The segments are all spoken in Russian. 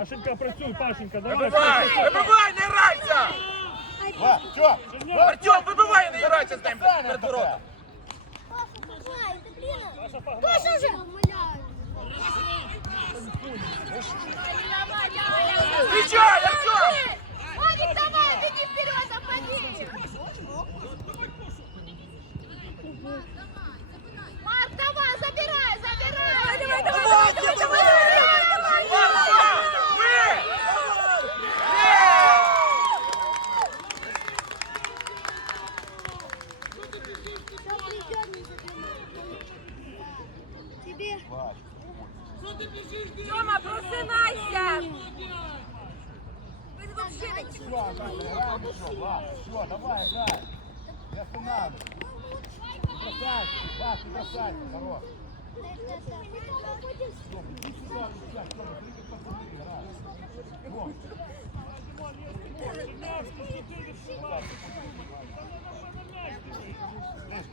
Пашенька, працюй, Пашенька, давай. Вибивай! Вибивай, не грайся! Артем, вибивай, не грайся з ним перед воротом! Паша же! Встречай, Артем! Вадик, давай, иди вперед, обходи! Марк, давай, забирай, забирай! Давай, давай, давай, давай, давай, Марко! Ви! Тебе. Тьома, просинайся! Ви вообще не Все, играем еще, Влад, все, давай, играй. Не останавливай. Красавчик, Ты красавчик, хорош. Тём, иди сюда, сейчас, Тёма, смотри, как играют. Вон. Ближе,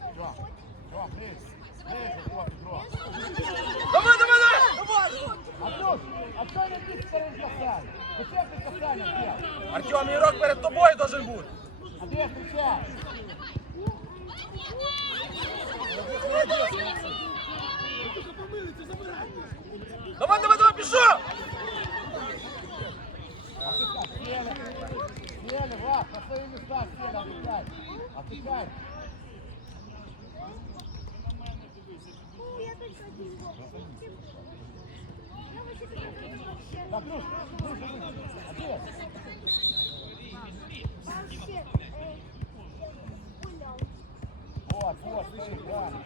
Тём, ближе, ближе, вот, игрок. Давай, давай, давай! Андрюш, а кто на них вторым касание? Зачем ты касание сделал? Артем, ігрок перед тобою должен бути. Андрей, встречай. Давай, Вот, вот, слышишь, правильно.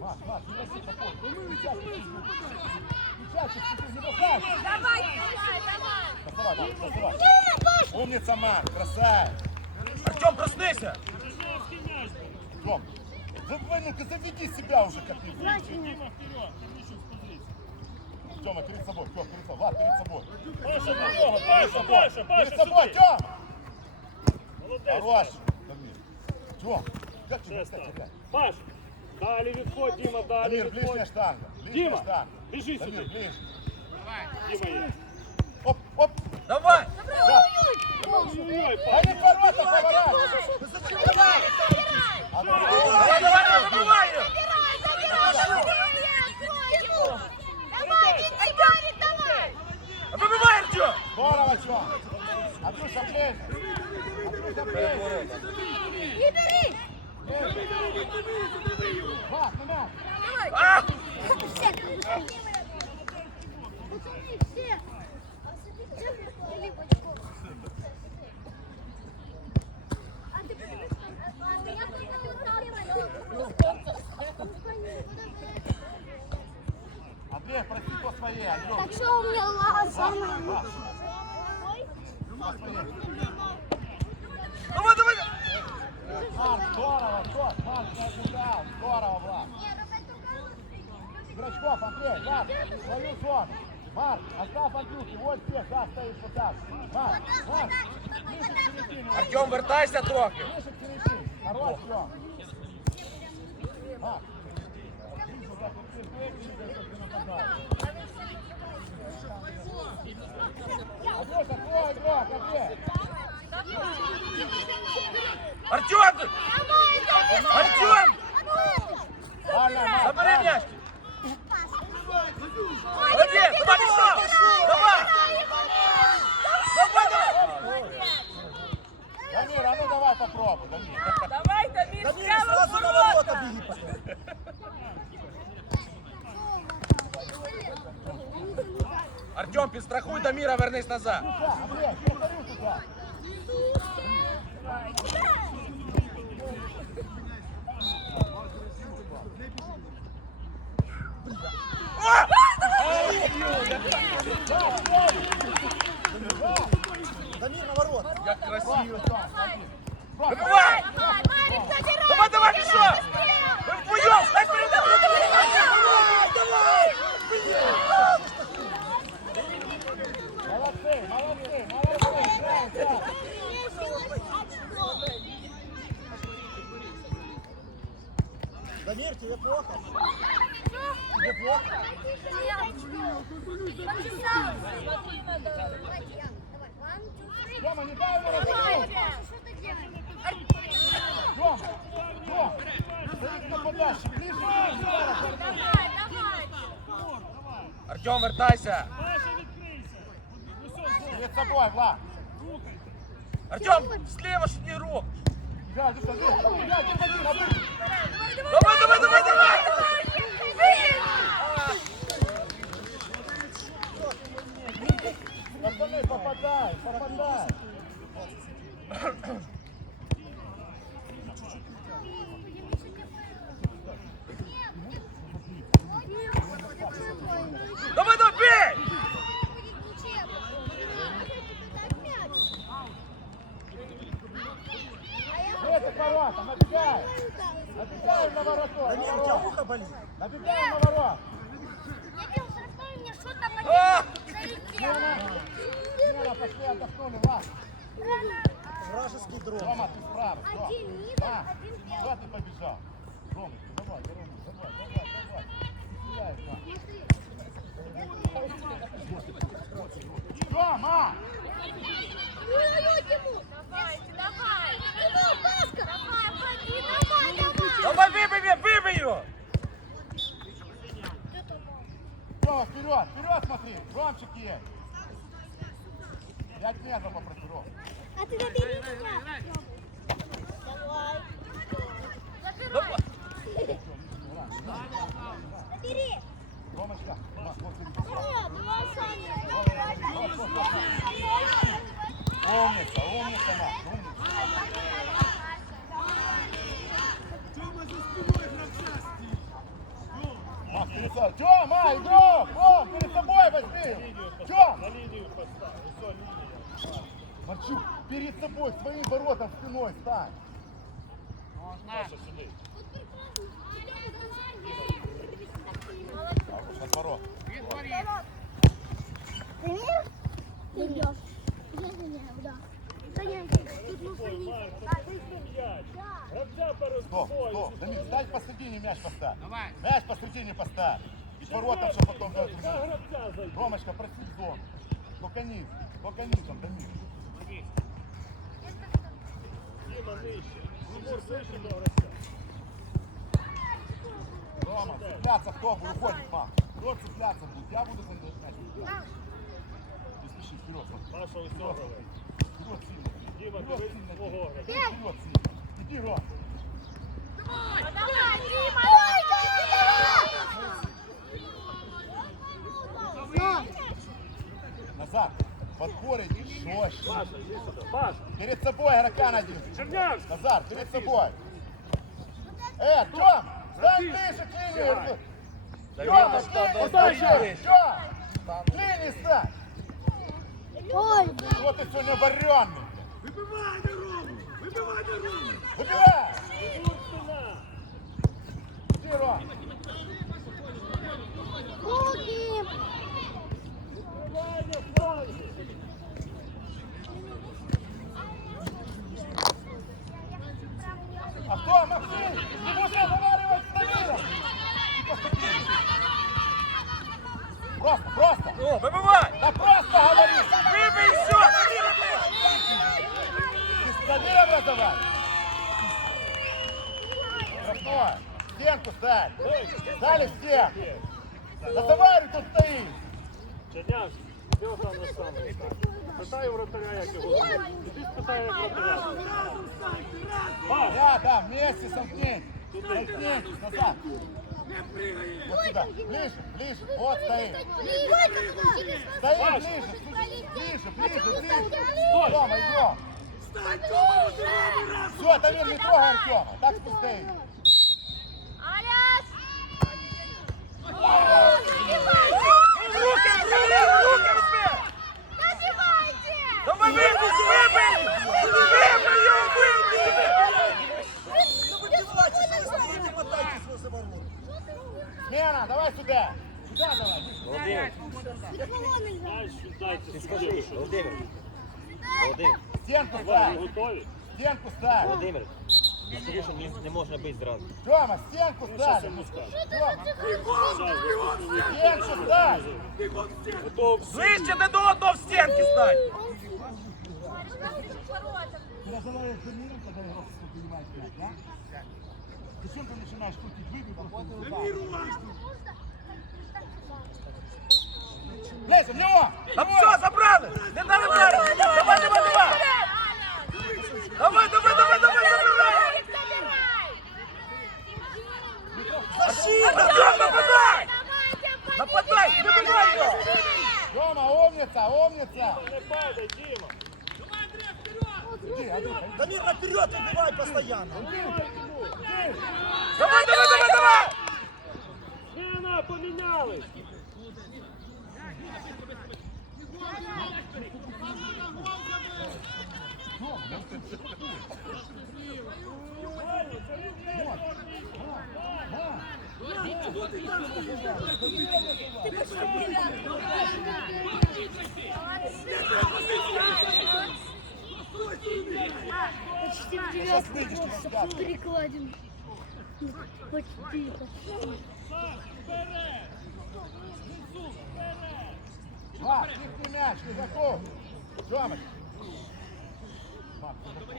Маш, Маш, не носи такой. Сейчас, сейчас, сейчас, не бросай. Давай, давай, давай! Доставай, Маш, доставай. Умница, Маш, красавец. Артем, проснися! Тём, вы, вы ну-ка заведи себя уже как ты. Дима вперед, Мишу с позиции. Тёма, перед собой, Тём, перед собой, Влад, перед собой. Паша, на нього, Паша, Паша, Паша, Перед собой, сюди. Тём! Молодець, Хорош. Паша. Дамир. Тём, как ты Все бросать став. опять? Паш, далі відходь, Діма, далі Дамир, відходь. ближняя штанга. Ближняя Дима, штанга. бежи Дамир, сюда. ближе. Діма є. Оп, оп. Давай! Все, пацаны, все! Липочку. А ты Андрей, прости по своей, Андрюш. Так что у меня лаза? По своей. Давай, давай! Марк, здорово, Тём. Марк, не отбегал. Здорово, Влад. Игрочков, Андрей, Влад, в свою зону. Марк, оставь Андрюхи, вот здесь, да, стоит вот так. Марк, Марк, ближе к середине. Артем, вертайся трохи! Ближе к середине. Хорош, Тём. Марк. Ближе, да, тут все бегают, чтобы не нападали. Андрюша, твой игрок, Андрей. Артем! Тёма, не дай ему развернуть! Тёма! Тёма! Стоит на подаче, ближе, ближе, зараз, Артем. Артем, вертайся! Перед собой, Влад! Артем, слева шутни рук! Да, выход. Давай, давай, давай, давай! Попадай, попадай! Давай, давай, бей! Это ворот, набегай! Набегаем на вороту, на ворот! ухо болит! Набегаем на ворот! А! Смена! Смена, пошли, отдохнули, Влад! Вражеский дрон. Рома, ты справа, всё. Один низ, А, один вверх. куда ты побежал? Рома, давай, Рома, давай, давай, давай. Стреляй, Влад. Рома! Ой-ой-ой, Тимур! Давайте, давай. Тимур, Пашка! Давай, обходи, давай, давай. Давай, выбей меня, выбей ее! Рома, вперед, вперед смотри, Ромчик есть. Пять метров попроси, Ром. А ты забери меня! Давай! Давай. Забери! Ромочка! Умница, умница, Ма, умница. Тёма, игрок! Ром, перед собой возьми! На линию поставь. Всё, линию. Марчук, перед собой, своим воротом спиной стань. Паша, сюда. От ворот. Идешь. Я гоняю, да. Стоп, стоп. Дамир, дай посередине мяч поставь. Мяч посередине поставь. И воротам, чтобы потом зайди. Ромочка, проси в зону. Только низ, только низом, Дамир. Діма нижче. Тимур ближче до гравця. Рома, цепляться кто будет, уходит, мам. Кто цепляться будет? Я буду за мяч. Не спеши, вперед, цього гравця. Вперед сильно. Дивись сильно. свого гравця. Вперед сильно. Иди, Ром. Давай, Дима, Назад. Подборить жестче. Паша, іди сюди. Паша. Перед собой игрока найди. Чернявський. Назар, перед собой. Э, Тём, стань ближе к линии. Тёма, подальше. Тём, к линии стань. Ой, Вот ты сегодня варенный. Выбивай дорогу! Выбивай дорогу! Выбивай. Иди, руки! Просто, просто. О, выбивай! Да просто говори. Выбей все! Дамиром разговаривай. Штрафной. Стенку ставь. Дали всех. Разговаривай, тут стоит. Чернявський. Де охрана сам? Питай вратаря, як його. Іди спитай, як вратаря. Паш, Да, да, вместе сомкнись. Сомкнитесь, назад. Вот сюда. Ближе, ближе. Вот стоит. Стоит ближе. Ближе, ближе, ближе. Тёма, идем. Все, Дамир, не трогай Артема. Так стоит. Аляс! Руки, руки, руки возьми! Забивайте! Давай выбей, выбей! Выбей ее, выбей! Смена, давай сюда. Сюда давай. знаєш, дайте сюди. Володимир, Володимир, Стенку Ви ставь. готові? Стенку ставь. Володимир, Скажи, що не, не можна бити зразу. Тьома, стенку Ну, щас ставь. йому скажу. Тьома, Щас, стенку ставь. Готов. Ближче не до одного в стінки стань. Ты разговариваешь с турниром, когда игрок принимает мяч, да? Зачем ты начинаешь крутить выбор? Лезем, в него! Та все, забрали! Не дали вдарити! Давай, давай, давай! Давай, давай, давай, давай, забирай! Защита! Артем, нападай! Нападай, нападай його! Тёма, умница, умница! Не падай, один, Дамир, наперед выбивай постоянно. Давай, давай, давай, Зміна, помінялись. Почти в девятку перекладин. Почти. Два,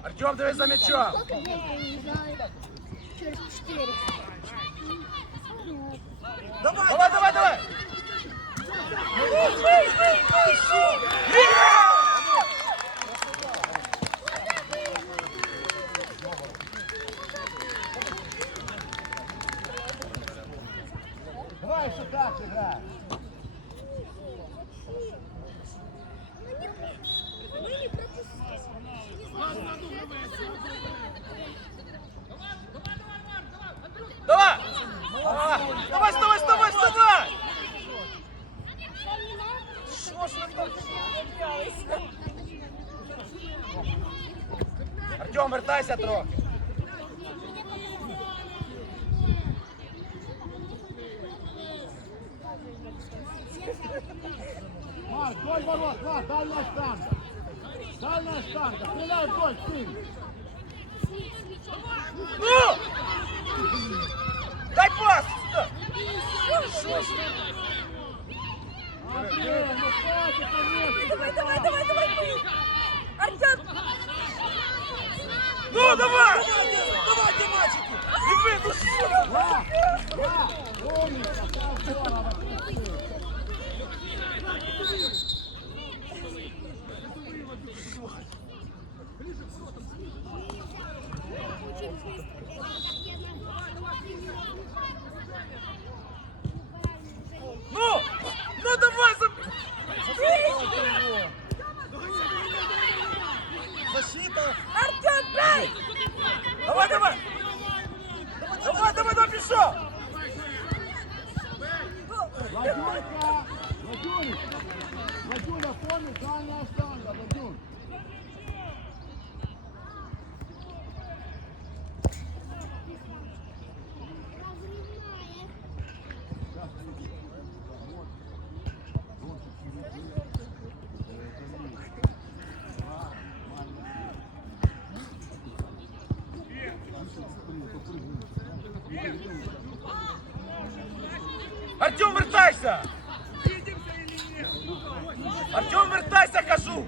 Артем, дивись за м'ячом! Давай, давай, давай! давай еще так играй! Давай! А, Давай, вставай, вставай, вставай! Що ж ви так? Артем, вертайся трохи. Марк, вдоль ворот, на, дальняя штанга! Дальняя штанга, стреляй вдоль, сын! Ну! Дай пас! Андрей, ну хватит, конечно! Давай, давай, давай, давай. Артем, Ну, давай! Давайте, мальчики! Диви, ну що? Да, да, умница, так здорово! Ну! Ну давай! за- Защита. Артем, бей! Давай, давай! Давай, давай, давай, пішов! Владюлька! Владюль! Владюля, помни, дальняя штанга, Владюль! Артем, вертайся! Артем, вертайся, кажу!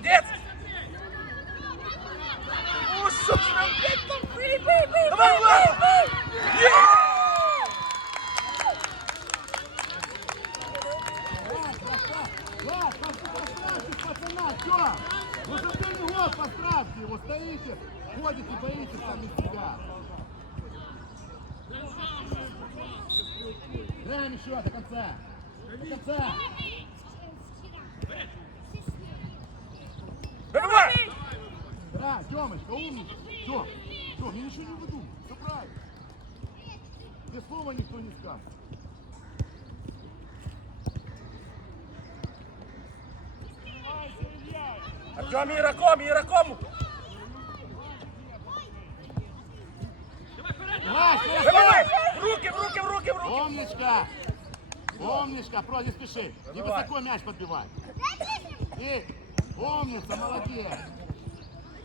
Молодець! О, що ти нам, блядь, там? Бей, бей, бей, Давай, бей, Влад! бей, бей! Є! Влад, постравьте пацана, чё? Ну за один год постравьте его, стоите, ходите, боитесь сами себя. Играем еще до конца. До конца. Вибивай! Тёмочка, умница. Тём, Тём, я ничего не выдумал. Все правильно. Без слова никто не скажет. Артем, ігроком, ігроком! Давай! В руки, в руки, в руки, в руки! Умничка! Умничка, про, не спеши. Не высоко мяч подбивай. И умница, молодец.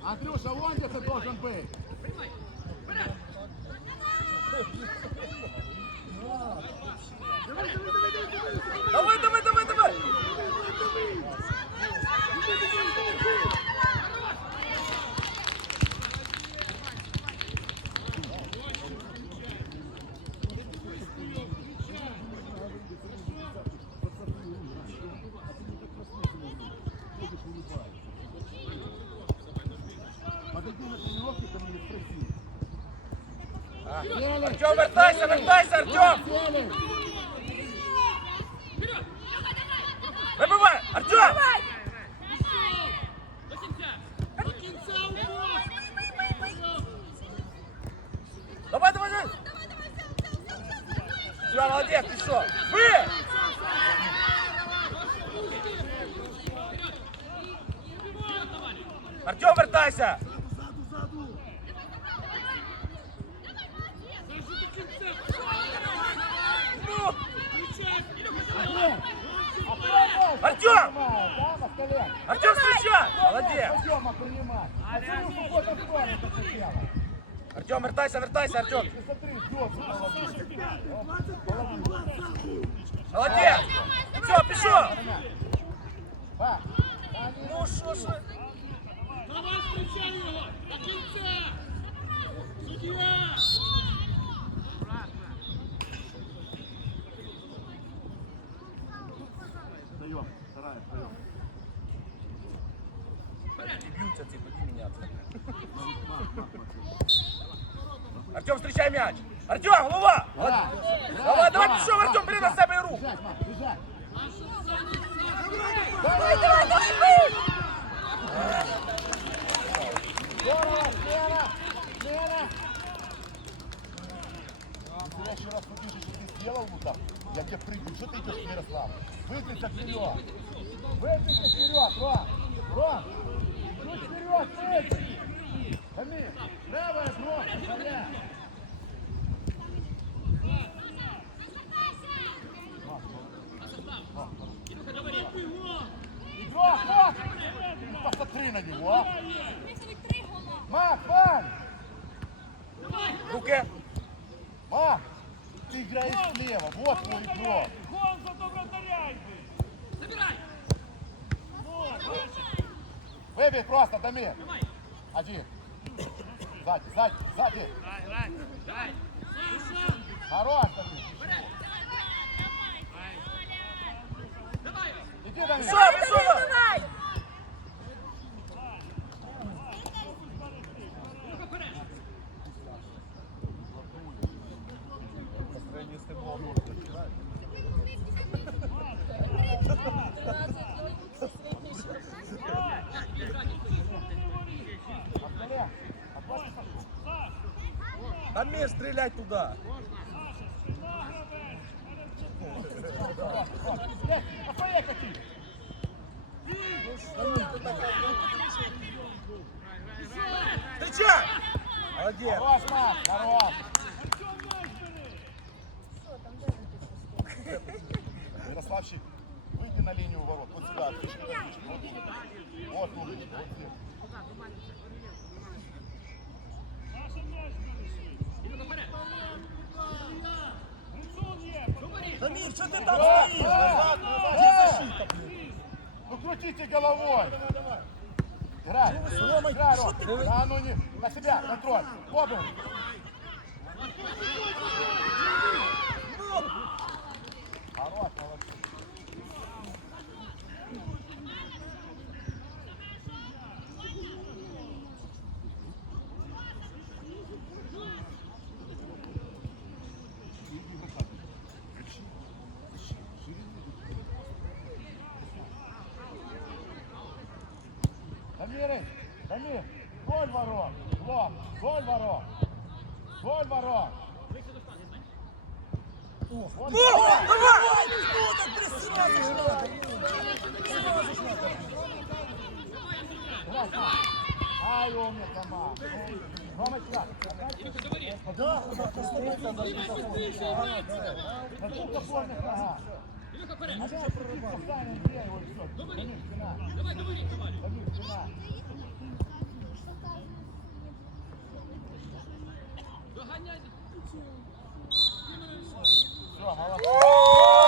Андрюша, вон где ты должен быть. Давай, давай, давай, давай! Артем, вертайся, вертайся, Артем! Вибивай! Артем! Давай, давай, давай! Все, молодец, что? Вы! Артем, вертайся! Ну! Артем! Да, на колен. Артем, встречай! Молодец! Артема принимай. Андрюшу, вот он тварь это хотела. Артем, вертайся, вертайся, Артем! Молодец! Все, пішов! Ну що ж? Давай встречай його! До кінця! Суддя! Встречай мяч! Артем, голова! Да. Давай, давай, пішов, Артем, бери на себе руку! Давай, давай, давай, я еще раз увижу, что ты сделал вот так, я тебе прыгну. Что ты идешь, Мирослав? Выдвинься вперед! Выдвинься вперед, Ром! Ром! Чуть вперед, выдвинься! Хамид, правая бровь, вставляй! Игрок, вот! Посмотри на него, а! Мак, Вань! Руки! Мак! Ты играешь слева, вот твой игрок! Гол за добротаря йди! Выбей просто, Дамир! Один! Сзади, сзади, сзади! Хорош, Дамир! Иди, Дамир! Пішов, Давай, пішов! давай! Дамир, стріляй туди! Посмотри, какие! Встречай! Молодец! Хорош, Мак, хорош! Ярославчик, выйди на линию ворот, вот сюда, отлично, отлично, вот умничка. Вот умничка, вот Дамир, что ты там стоишь? назад, назад. Где Эй! защита, блин? Ну крутите головой. Играй, Рома, играй, Ром. Да, ну не, на себя, контроль. Побыл. Хорош, молодцы. Дамир, Дамир, голь ворот, блок, голь ворот, голь ворот. Ну, давай! Ну, так при- сразу же надо. Сразу же надо. Красный. Ай, умница, Мак. Ромочка, Да, да, остановиться надо. на сколько помнишь, ага. 좋아,